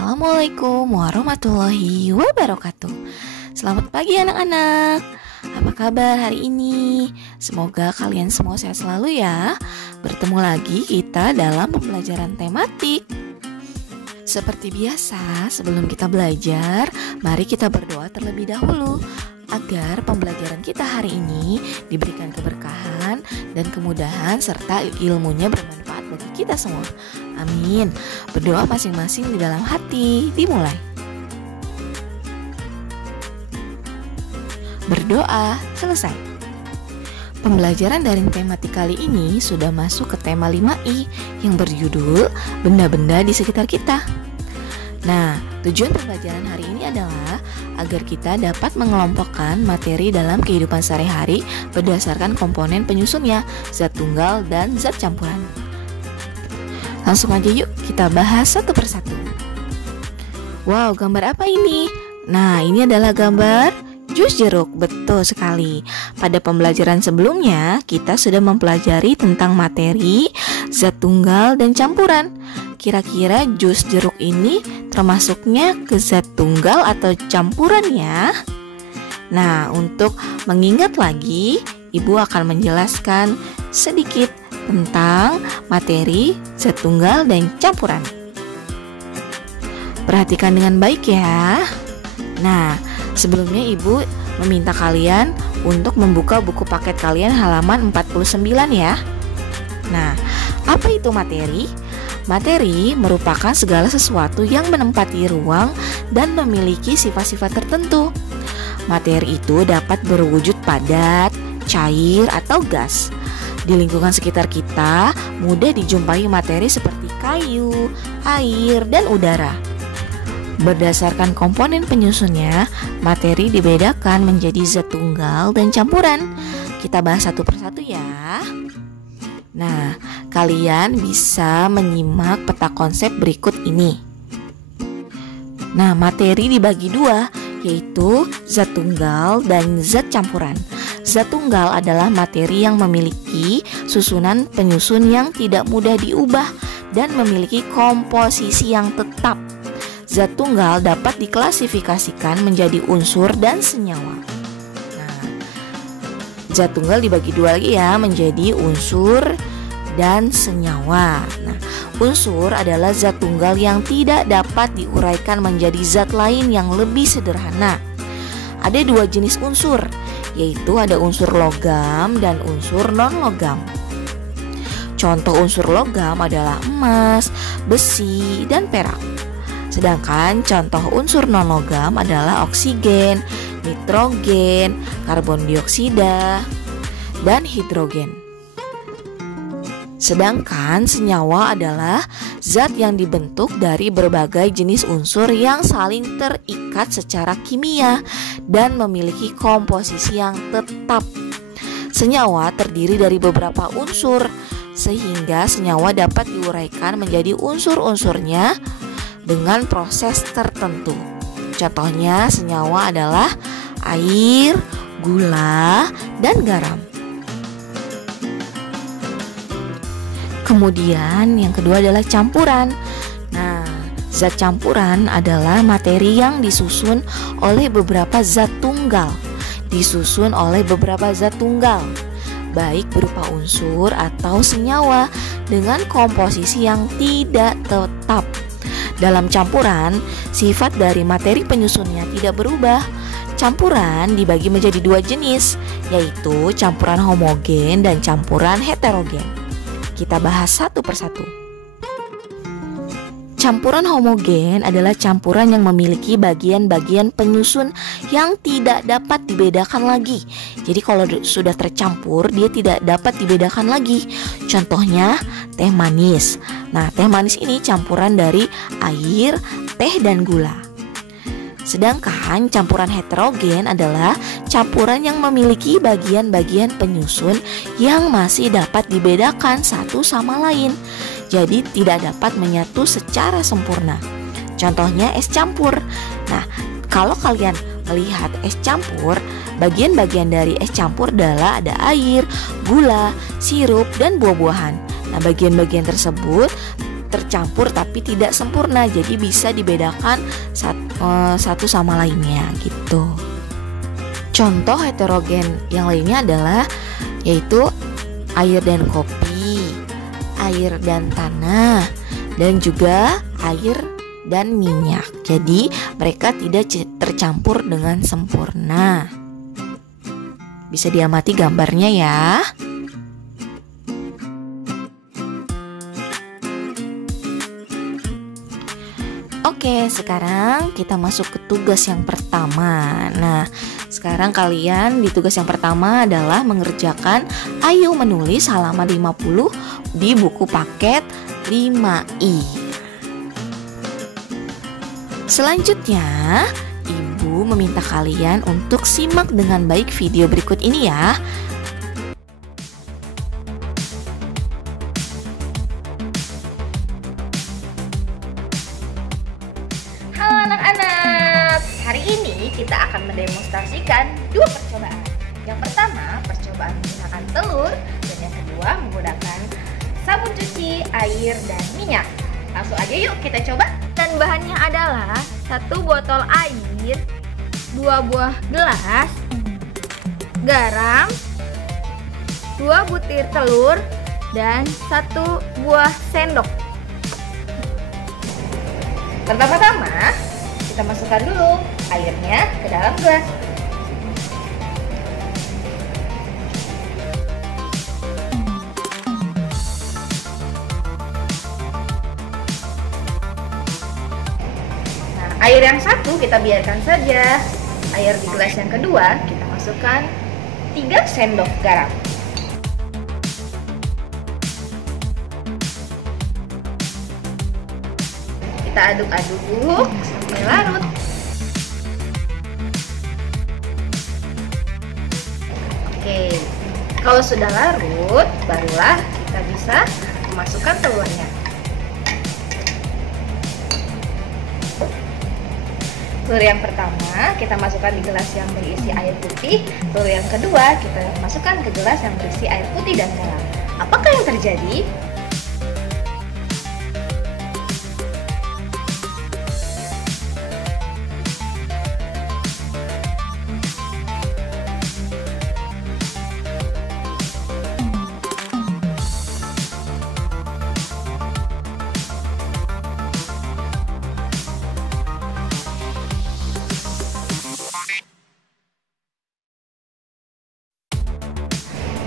Assalamualaikum warahmatullahi wabarakatuh. Selamat pagi anak-anak. Apa kabar hari ini? Semoga kalian semua sehat selalu ya. Bertemu lagi kita dalam pembelajaran tematik. Seperti biasa, sebelum kita belajar, mari kita berdoa terlebih dahulu agar pembelajaran kita hari ini diberikan keberkahan dan kemudahan serta ilmunya bermanfaat bagi kita semua. Amin. Berdoa masing-masing di dalam hati. Dimulai. Berdoa selesai. Pembelajaran daring tematik kali ini sudah masuk ke tema 5I yang berjudul benda-benda di sekitar kita. Nah, tujuan pembelajaran hari ini adalah agar kita dapat mengelompokkan materi dalam kehidupan sehari-hari berdasarkan komponen penyusunnya, zat tunggal dan zat campuran. Langsung aja yuk kita bahas satu persatu. Wow, gambar apa ini? Nah, ini adalah gambar jus jeruk. Betul sekali. Pada pembelajaran sebelumnya kita sudah mempelajari tentang materi, zat tunggal dan campuran. Kira-kira jus jeruk ini termasuknya ke zat tunggal atau campuran ya? Nah, untuk mengingat lagi, Ibu akan menjelaskan sedikit tentang materi, zat tunggal, dan campuran. Perhatikan dengan baik ya. Nah, sebelumnya Ibu meminta kalian untuk membuka buku paket kalian halaman 49 ya. Nah, apa itu materi? Materi merupakan segala sesuatu yang menempati ruang dan memiliki sifat-sifat tertentu. Materi itu dapat berwujud padat, cair, atau gas. Di lingkungan sekitar kita mudah dijumpai materi seperti kayu, air, dan udara. Berdasarkan komponen penyusunnya, materi dibedakan menjadi zat tunggal dan campuran. Kita bahas satu persatu ya. Nah, kalian bisa menyimak peta konsep berikut ini. Nah, materi dibagi dua, yaitu zat tunggal dan zat campuran. Zat tunggal adalah materi yang memiliki susunan penyusun yang tidak mudah diubah dan memiliki komposisi yang tetap. Zat tunggal dapat diklasifikasikan menjadi unsur dan senyawa. Nah, zat tunggal dibagi dua lagi ya, menjadi unsur dan senyawa. Nah, unsur adalah zat tunggal yang tidak dapat diuraikan menjadi zat lain yang lebih sederhana. Ada dua jenis unsur, yaitu ada unsur logam dan unsur non-logam. Contoh unsur logam adalah emas, besi, dan perak. Sedangkan contoh unsur non-logam adalah oksigen, nitrogen, karbon dioksida, dan hidrogen. Sedangkan senyawa adalah zat yang dibentuk dari berbagai jenis unsur yang saling terikat secara kimia dan memiliki komposisi yang tetap. Senyawa terdiri dari beberapa unsur, sehingga senyawa dapat diuraikan menjadi unsur-unsurnya dengan proses tertentu. Contohnya senyawa adalah air, gula, dan garam. Kemudian yang kedua adalah campuran. Nah, zat campuran adalah materi yang disusun oleh beberapa zat tunggal. Baik berupa unsur atau senyawa dengan komposisi yang tidak tetap. Dalam campuran, sifat dari materi penyusunnya tidak berubah. Campuran dibagi menjadi dua jenis, yaitu campuran homogen dan campuran heterogen. Kita bahas satu persatu. Campuran homogen adalah campuran yang memiliki bagian-bagian penyusun yang tidak dapat dibedakan lagi. Jadi kalau sudah tercampur, dia tidak dapat dibedakan lagi. Contohnya teh manis. Nah, teh manis ini campuran dari air, teh, dan gula. Sedangkan campuran heterogen adalah campuran yang memiliki bagian-bagian penyusun yang masih dapat dibedakan satu sama lain. Jadi tidak dapat menyatu secara sempurna. Contohnya es campur. Nah, kalau kalian melihat es campur, bagian-bagian dari es campur adalah ada air, gula, sirup, dan buah-buahan. Nah, bagian-bagian tersebut tercampur tapi tidak sempurna. Jadi bisa dibedakan satu sama lainnya gitu. Contoh heterogen yang lainnya adalah yaitu air dan kopi, air dan tanah, dan juga air dan minyak. Jadi mereka tidak tercampur dengan sempurna. Bisa diamati gambarnya ya. Oke, sekarang kita masuk ke tugas yang pertama. Nah, sekarang kalian di tugas yang pertama adalah mengerjakan ayo menulis halaman 50 di buku paket 5i. Selanjutnya, Ibu meminta kalian untuk simak dengan baik video berikut ini ya. Halo anak-anak, hari ini kita akan mendemonstrasikan dua percobaan. Yang pertama, percobaan menggunakan telur, dan yang kedua menggunakan sabun cuci, air, dan minyak. Langsung aja yuk kita coba. Dan bahannya adalah 1 botol air, 2 buah gelas, garam, 2 butir telur, dan 1 buah sendok. Pertama-tama, kita masukkan dulu airnya ke dalam gelas. Nah, air yang satu kita biarkan saja. Air di gelas yang kedua kita masukkan 3 sendok garam. Kita aduk-aduk sampai larut. Oke, kalau sudah larut, barulah kita bisa memasukkan telurnya. Telur yang pertama kita masukkan di gelas yang berisi air putih. Telur yang kedua kita masukkan ke gelas yang berisi air putih dan garam. Apakah yang terjadi?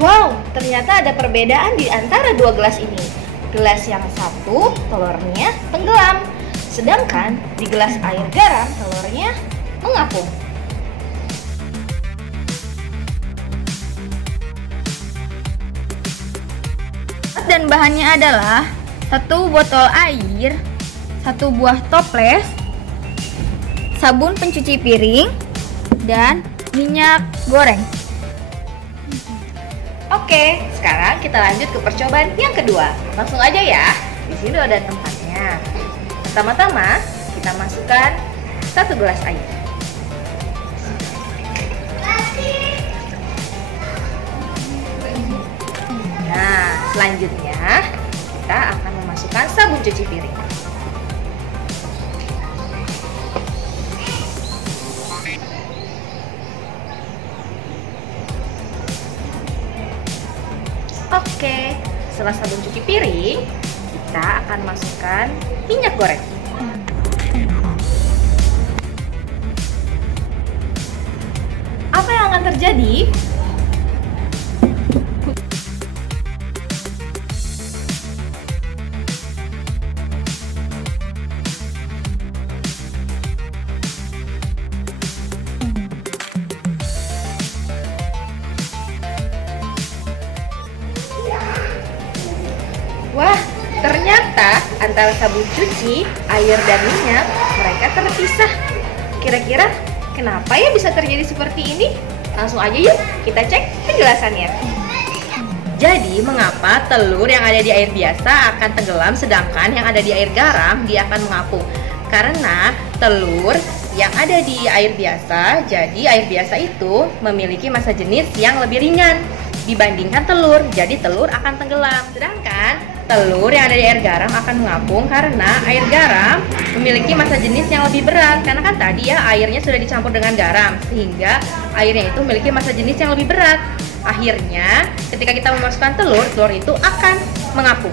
Wow, ternyata ada perbedaan di antara dua gelas ini. Gelas yang satu telurnya tenggelam, sedangkan di gelas air garam telurnya mengapung. Dan bahannya adalah 1 botol air, 1 buah toples, sabun pencuci piring, dan minyak goreng. Oke, sekarang kita lanjut ke percobaan yang kedua. Langsung aja ya. Di sini ada tempatnya. Pertama-tama kita masukkan 1 gelas air. Nah, selanjutnya kita akan memasukkan sabun cuci piring. Oke, setelah sabun cuci piring, kita akan masukkan minyak goreng. Apa yang akan terjadi? Wah, ternyata antara sabun cuci, air, dan minyak mereka terpisah. Kira-kira kenapa ya bisa terjadi seperti ini? Langsung aja yuk kita cek penjelasannya. Jadi, mengapa telur yang ada di air biasa akan tenggelam sedangkan yang ada di air garam dia akan mengapung? Karena telur yang ada di air biasa, jadi air biasa itu memiliki massa jenis yang lebih ringan dibandingkan telur, jadi telur akan tenggelam. Sedangkan telur yang ada di air garam akan mengapung karena air garam memiliki massa jenis yang lebih berat. Karena kan tadi ya airnya sudah dicampur dengan garam, sehingga airnya itu memiliki massa jenis yang lebih berat. Akhirnya ketika kita memasukkan telur, telur itu akan mengapung.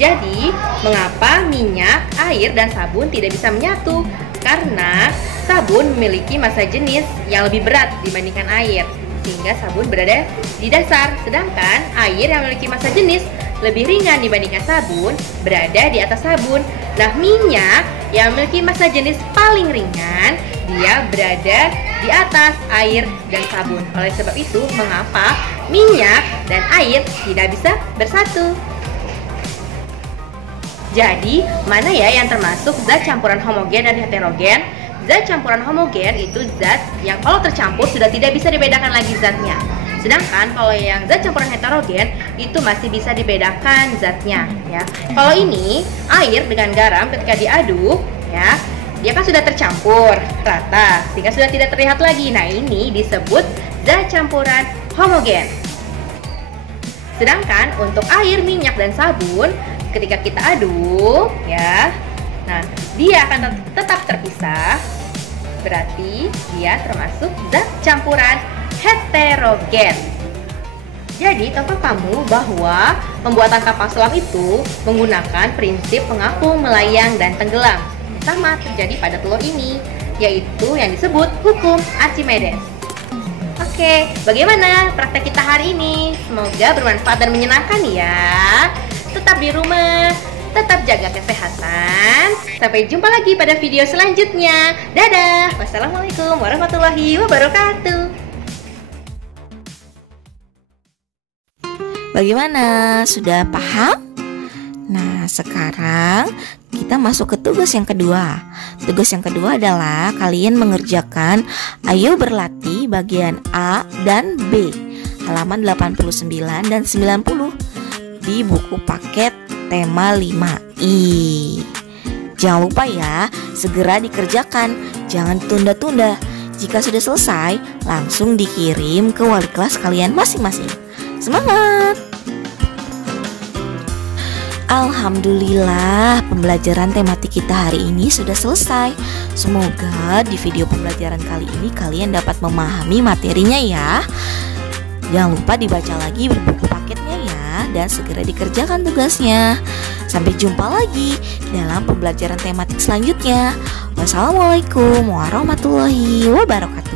Jadi, mengapa minyak, air, dan sabun tidak bisa menyatu? Karena sabun memiliki massa jenis yang lebih berat dibandingkan air, sehingga sabun berada di dasar, sedangkan air yang memiliki massa jenis lebih ringan dibandingkan sabun berada di atas sabun. Nah, minyak yang memiliki massa jenis paling ringan, dia berada di atas air dan sabun. Oleh sebab itu, mengapa minyak dan air tidak bisa bersatu? Jadi, mana ya yang termasuk zat campuran homogen dan heterogen? Zat campuran homogen itu zat yang kalau tercampur sudah tidak bisa dibedakan lagi zatnya. Sedangkan kalau yang zat campuran heterogen itu masih bisa dibedakan zatnya, ya. Kalau ini air dengan garam ketika diaduk, ya, dia kan sudah tercampur rata sehingga sudah tidak terlihat lagi. Nah, ini disebut zat campuran homogen. Sedangkan untuk air, minyak, dan sabun ketika kita aduk, ya, nah dia akan tetap terpisah. Berarti dia termasuk zat campuran heterogen. Jadi, tahukah kamu bahwa pembuatan kapal selam itu menggunakan prinsip pengapung, melayang, dan tenggelam? Sama terjadi pada telur ini, yaitu yang disebut hukum Archimedes. Oke, bagaimana praktek kita hari ini? Semoga bermanfaat dan menyenangkan ya. Tetap di rumah, tetap jaga kesehatan. Sampai jumpa lagi pada video selanjutnya. Dadah. Wassalamualaikum warahmatullahi wabarakatuh. Bagaimana? Sudah paham? Nah, sekarang kita masuk ke tugas yang kedua. Tugas yang kedua adalah kalian mengerjakan Ayo Berlatih bagian A dan B, halaman 89 dan 90 di buku paket tema 5I. Jangan lupa ya, segera dikerjakan, jangan tunda-tunda. Jika sudah selesai, langsung dikirim ke wali kelas kalian masing-masing. Semangat! Alhamdulillah, pembelajaran tematik kita hari ini sudah selesai. Semoga di video pembelajaran kali ini kalian dapat memahami materinya ya. Jangan lupa dibaca lagi buku paketnya ya, dan segera dikerjakan tugasnya. Sampai jumpa lagi dalam pembelajaran tematik selanjutnya. Wassalamualaikum warahmatullahi wabarakatuh.